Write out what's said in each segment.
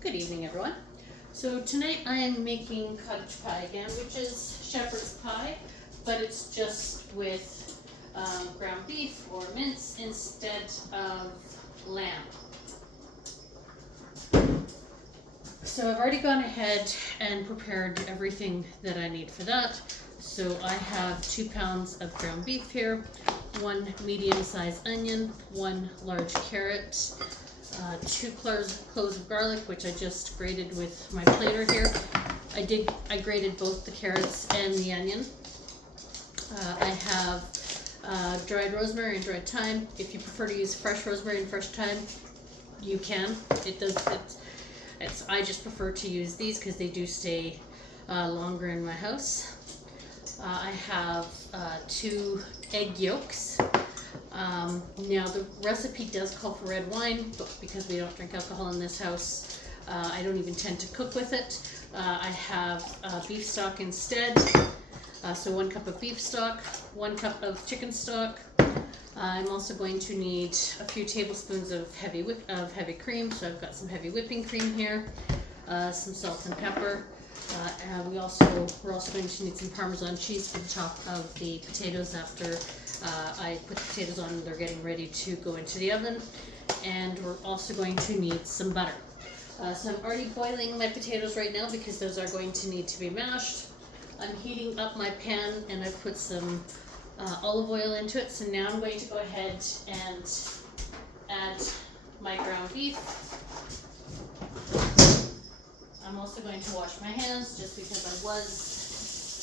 Good evening, everyone. So tonight I am making cottage pie again, which is shepherd's pie, but it's just with ground beef or mince instead of lamb. So I've already gone ahead and prepared everything that I need for that. So I have 2 pounds of ground beef here, 1 medium-sized onion, 1 large carrot, 2 cloves of garlic, which I just grated with my plater here. I grated both the carrots and the onion. I have dried rosemary and dried thyme. If you prefer to use fresh rosemary and fresh thyme, you can. I just prefer to use these because they do stay longer in my house. I have 2 egg yolks. Now the recipe does call for red wine, but because we don't drink alcohol in this house, I don't even tend to cook with it. I have beef stock instead, so 1 cup of beef stock, 1 cup of chicken stock. I'm also going to need a few tablespoons of heavy cream, so I've got some heavy whipping cream here, some salt and pepper. We're also going to need some Parmesan cheese for the top of the potatoes after I put the potatoes on and they're getting ready to go into the oven. And we're also going to need some butter. So I'm already boiling my potatoes right now because those are going to need to be mashed. I'm heating up my pan and I've put some olive oil into it. So now I'm going to go ahead and add my ground beef. I'm also going to wash my hands just because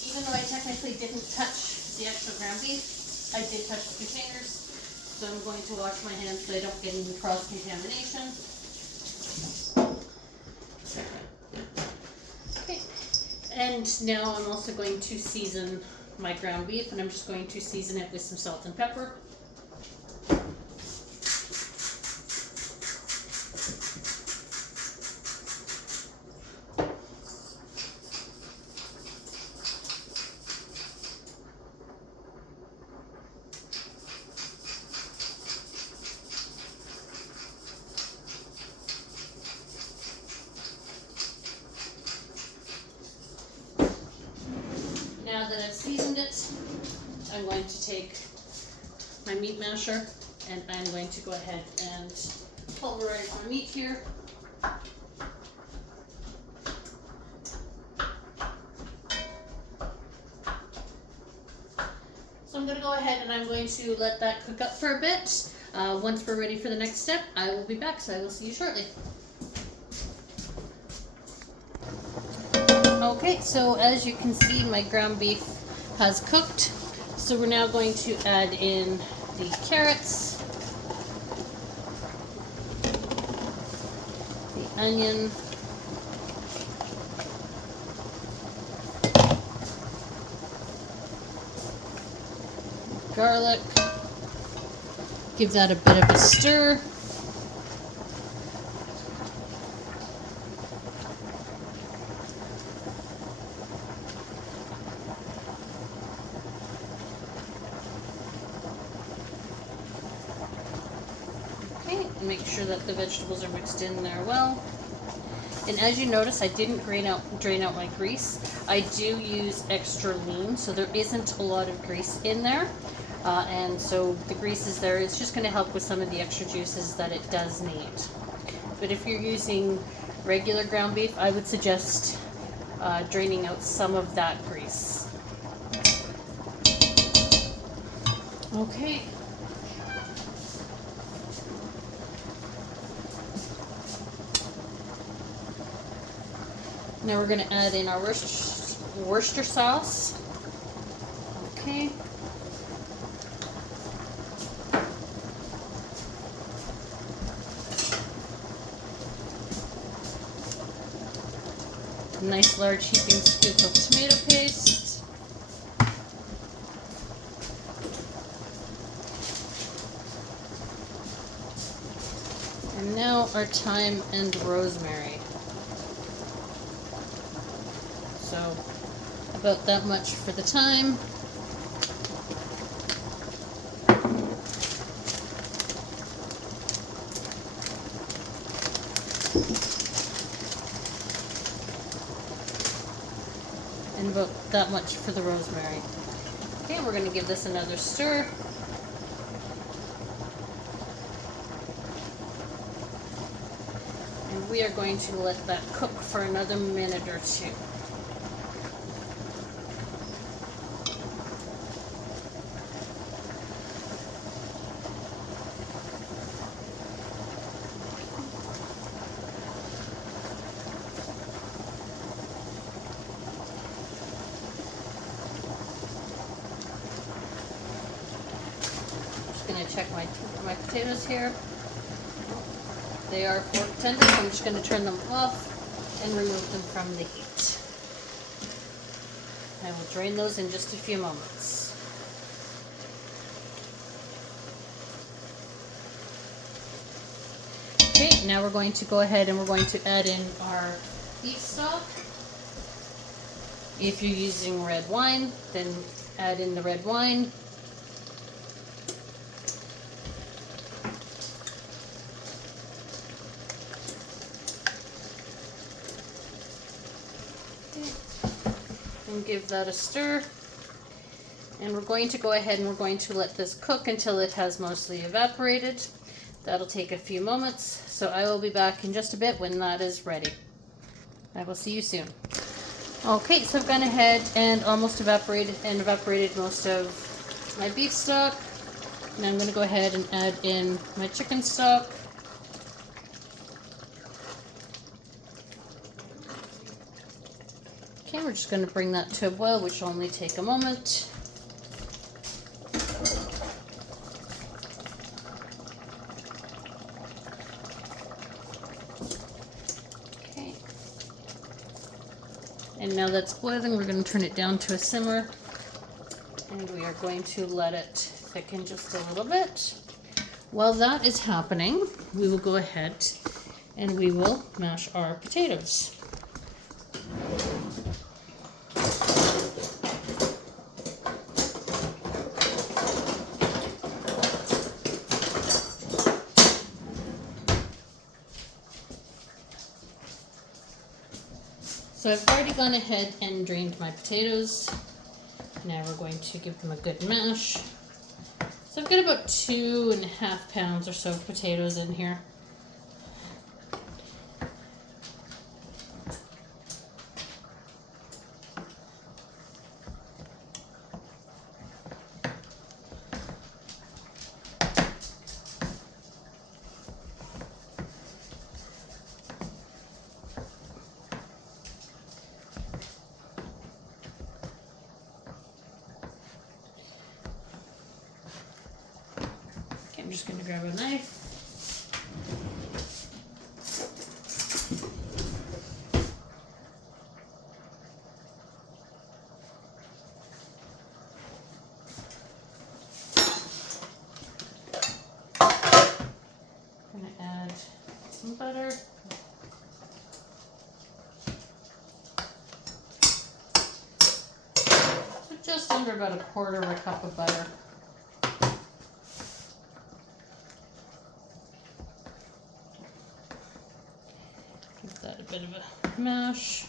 even though I technically didn't touch the actual ground beef, I did touch the containers. So I'm going to wash my hands so I don't get any cross-contamination. Okay, and now I'm also going to season my ground beef, and I'm just going to season it with some salt and pepper. Now that I've seasoned it, I'm going to take my meat masher and I'm going to go ahead and pulverize my meat here. So I'm going to go ahead and I'm going to let that cook up for a bit. Once we're ready for the next step, I will be back, so I will see you shortly. Okay, so as you can see, my ground beef has cooked. So we're now going to add in the carrots, the onion, garlic. Give that a bit of a stir. Make sure that the vegetables are mixed in there well. And as you notice, I didn't drain out my grease. I do use extra lean, so there isn't a lot of grease in there. And so the grease is there. It's just going to help with some of the extra juices that it does need. But if you're using regular ground beef, I would suggest draining out some of that grease. Okay. Now we're going to add in our Worcester sauce. Okay. A nice large heaping scoop of tomato paste. And now our thyme and rosemary. So about that much for the thyme. and about that much for the rosemary. Okay, we're going to give this another stir. And we are going to let that cook for another minute or two. Going to check my potatoes here. They are fork tender, so I'm just going to turn them off and remove them from the heat. I will drain those in just a few moments. Okay, now we're going to go ahead and we're going to add in our beef stock. If you're using red wine, then add in the red wine. And give that a stir, and we're going to go ahead and we're going to let this cook until it has mostly evaporated. That'll take a few moments, so I will be back in just a bit when that is ready. I will see you soon. Okay, so I've gone ahead and almost evaporated most of my beef stock. Now I'm going to go ahead and add in my chicken stock. Okay, we're just going to bring that to a boil, which will only take a moment. Okay. And now that's boiling, we're going to turn it down to a simmer. And we are going to let it thicken just a little bit. While that is happening, we will go ahead and we will mash our potatoes. So I've already gone ahead and drained my potatoes. Now we're going to give them a good mash. So I've got about 2.5 pounds or so of potatoes in here. I'm just going to grab a knife. I'm going to add some butter. So just under about 1/4 cup of butter. Give that a bit of a mash.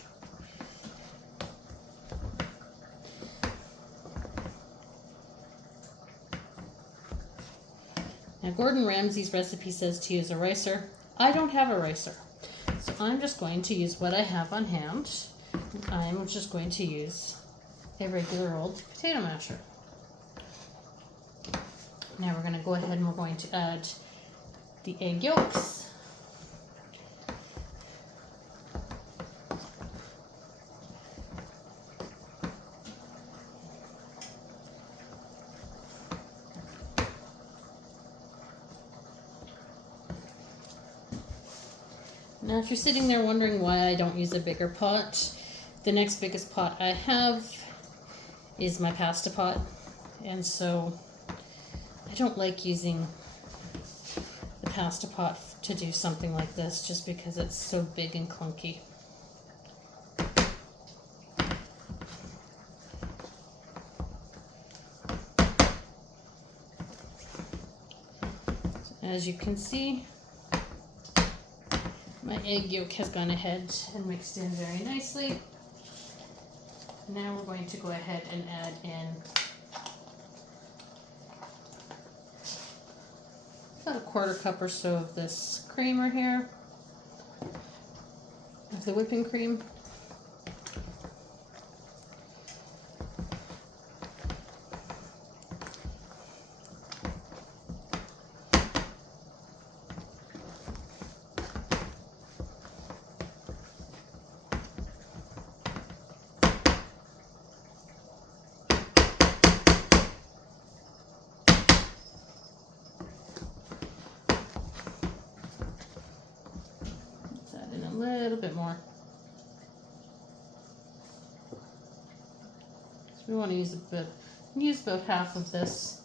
Now Gordon Ramsay's recipe says to use a ricer. I don't have a ricer, so I'm just going to use what I have on hand. I'm just going to use a regular old potato masher. Now we're going to go ahead and we're going to add the egg yolks. Now if you're sitting there wondering why I don't use a bigger pot, the next biggest pot I have is my pasta pot, and so I don't like using the pasta pot to do something like this just because it's so big and clunky. As you can see, my egg yolk has gone ahead and mixed in very nicely. Now we're going to go ahead and add in about a 1/4 cup or so of this creamer here, of the whipping cream. A little bit more. So we want to use about half of this.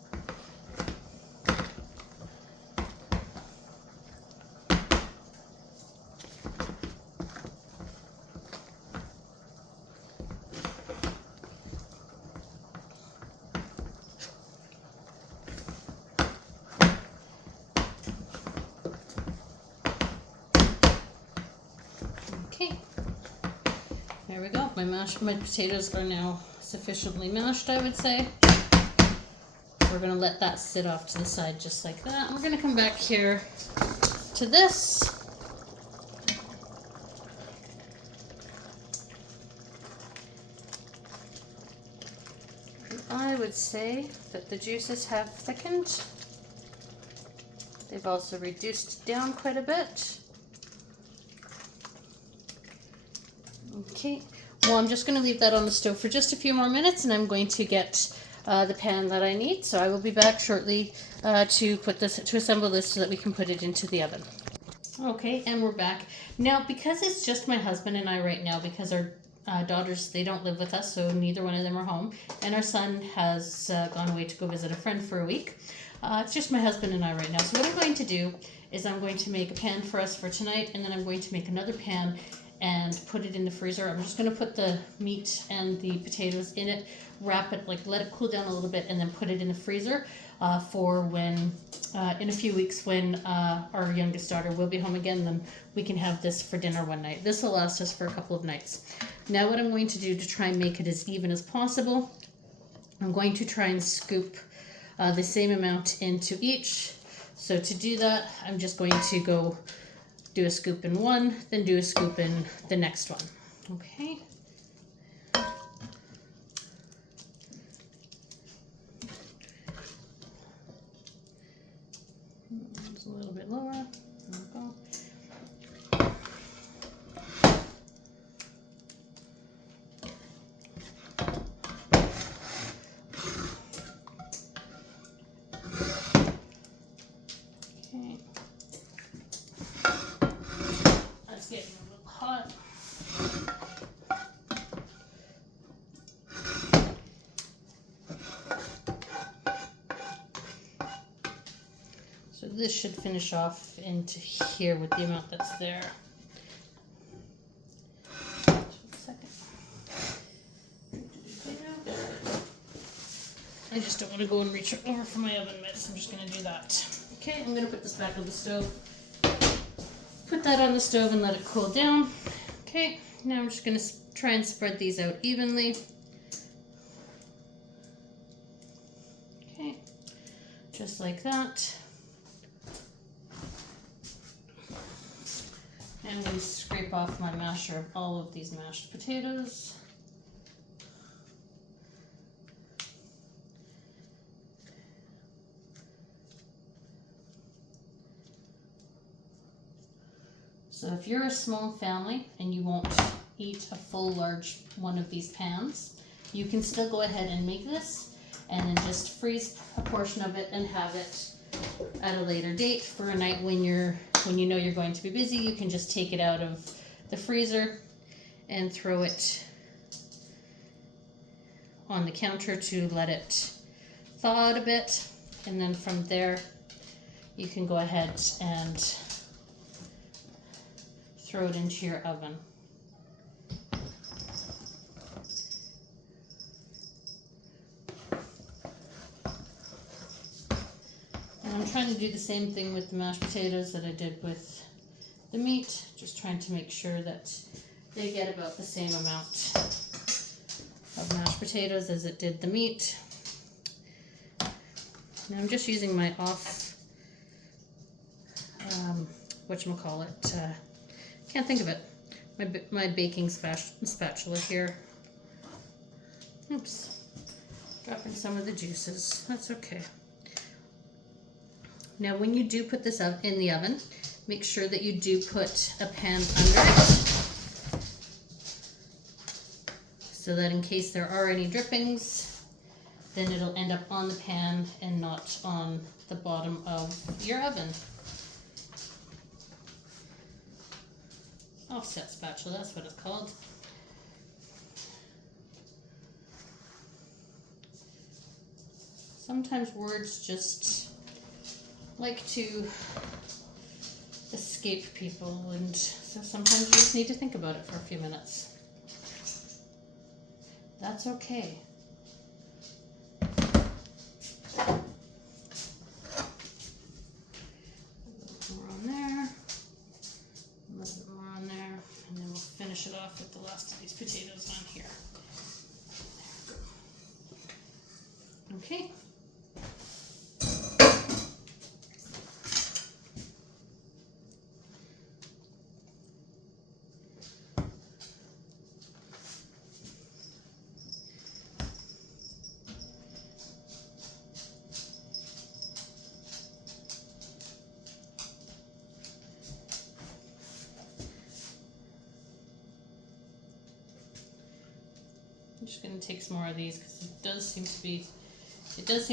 Okay, there we go. My potatoes are now sufficiently mashed, I would say. We're going to let that sit off to the side just like that. And we're going to come back here to this. And I would say that the juices have thickened. They've also reduced down quite a bit. Okay, well, I'm just going to leave that on the stove for just a few more minutes, and I'm going to get the pan that I need. So I will be back shortly to assemble this so that we can put it into the oven. Okay, and we're back. Now, because it's just my husband and I right now, because our daughters, they don't live with us, so neither one of them are home, and our son has gone away to go visit a friend for a week. It's just my husband and I right now. So what I'm going to do is I'm going to make a pan for us for tonight, and then I'm going to make another pan and put it in the freezer. I'm just going to put the meat and the potatoes in it, wrap it, like let it cool down a little bit, and then put it in the freezer for when, in a few weeks when our youngest daughter will be home again, then we can have this for dinner one night. This will last us for a couple of nights. Now what I'm going to do to try and make it as even as possible, I'm going to try and scoop the same amount into each. So to do that, I'm just going to go do a scoop in one, then do a scoop in the next one. Okay. It's a little bit lower. There we go. Okay. That's getting a little hot. So this should finish off into here with the amount that's there. I just don't want to go and reach over for my oven mitts. I'm just going to do that. Okay, I'm going to put this back on the stove. Put that on the stove and let it cool down. Okay, now I'm just going to try and spread these out evenly. Okay, just like that. And I'm going to scrape off my masher of all of these mashed potatoes. So if you're a small family and you won't eat a full large one of these pans, you can still go ahead and make this and then just freeze a portion of it and have it at a later date for a night when you know you're going to be busy. You can just take it out of the freezer and throw it on the counter to let it thaw out a bit, and then from there you can go ahead and throw it into your oven. And I'm trying to do the same thing with the mashed potatoes that I did with the meat, just trying to make sure that they get about the same amount of mashed potatoes as it did the meat. Now I'm just using my off, whatchamacallit, can't think of it, my baking spatula here. Oops, dropping some of the juices, that's okay. Now when you do put this in the oven, make sure that you do put a pan under it, so that in case there are any drippings, then it'll end up on the pan and not on the bottom of your oven. Offset spatula, that's what it's called. Sometimes words just like to escape people, and so sometimes you just need to think about it for a few minutes. That's okay. A little more on there, a little bit more on there, and then we'll finish it off with the last of these potatoes on here. Okay. I'm just going to take some more of these because it does seem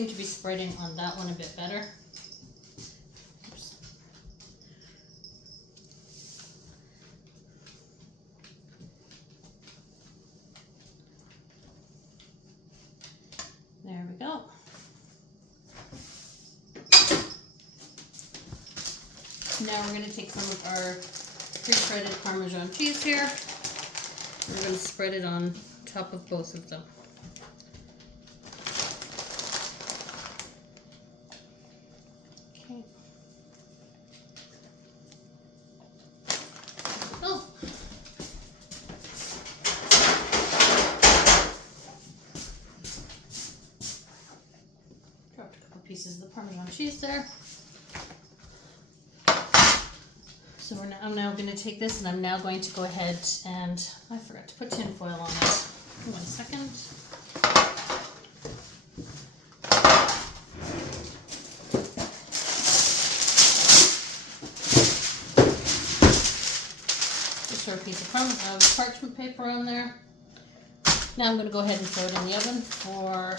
to be spreading on that one a bit better. Oops. There we go. Now we're going to take some of our pre-shredded Parmesan cheese here. We're going to spread it on top of both of them. Okay. Oh. Dropped a couple pieces of the Parmesan cheese there. So I'm now going to take this, and I'm now going to go ahead and, I forgot to put tin foil on it. 1 second. Just throw a piece of parchment paper on there. Now I'm going to go ahead and throw it in the oven for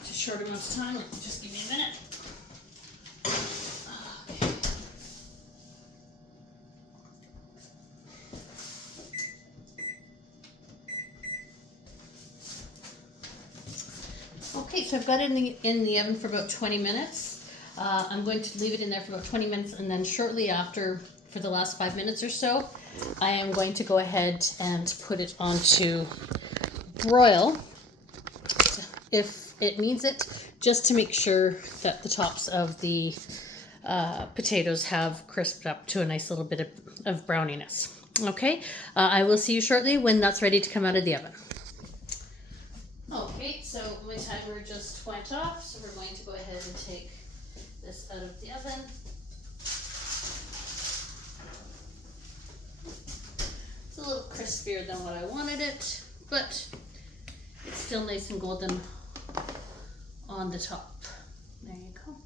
just a short amount of time. Just give me a minute. Okay, so I've got it in the oven for about 20 minutes. I'm going to leave it in there for about 20 minutes, and then shortly after, for the last 5 minutes or so, I am going to go ahead and put it onto broil, if it needs it, just to make sure that the tops of the potatoes have crisped up to a nice little bit of browniness. Okay, I will see you shortly when that's ready to come out of the oven. Okay, so my timer just went off, so we're going to go ahead and take this out of the oven. It's a little crispier than what I wanted it, but it's still nice and golden on the top. There you go.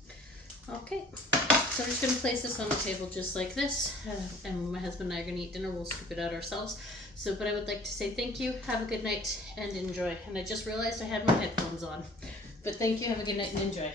Okay, so we're just going to place this on the table just like this, and my husband and I are going to eat dinner. We'll scoop it out ourselves. So, but I would like to say thank you, have a good night, and enjoy. And I just realized I had my headphones on. But thank you, have a good night, and enjoy.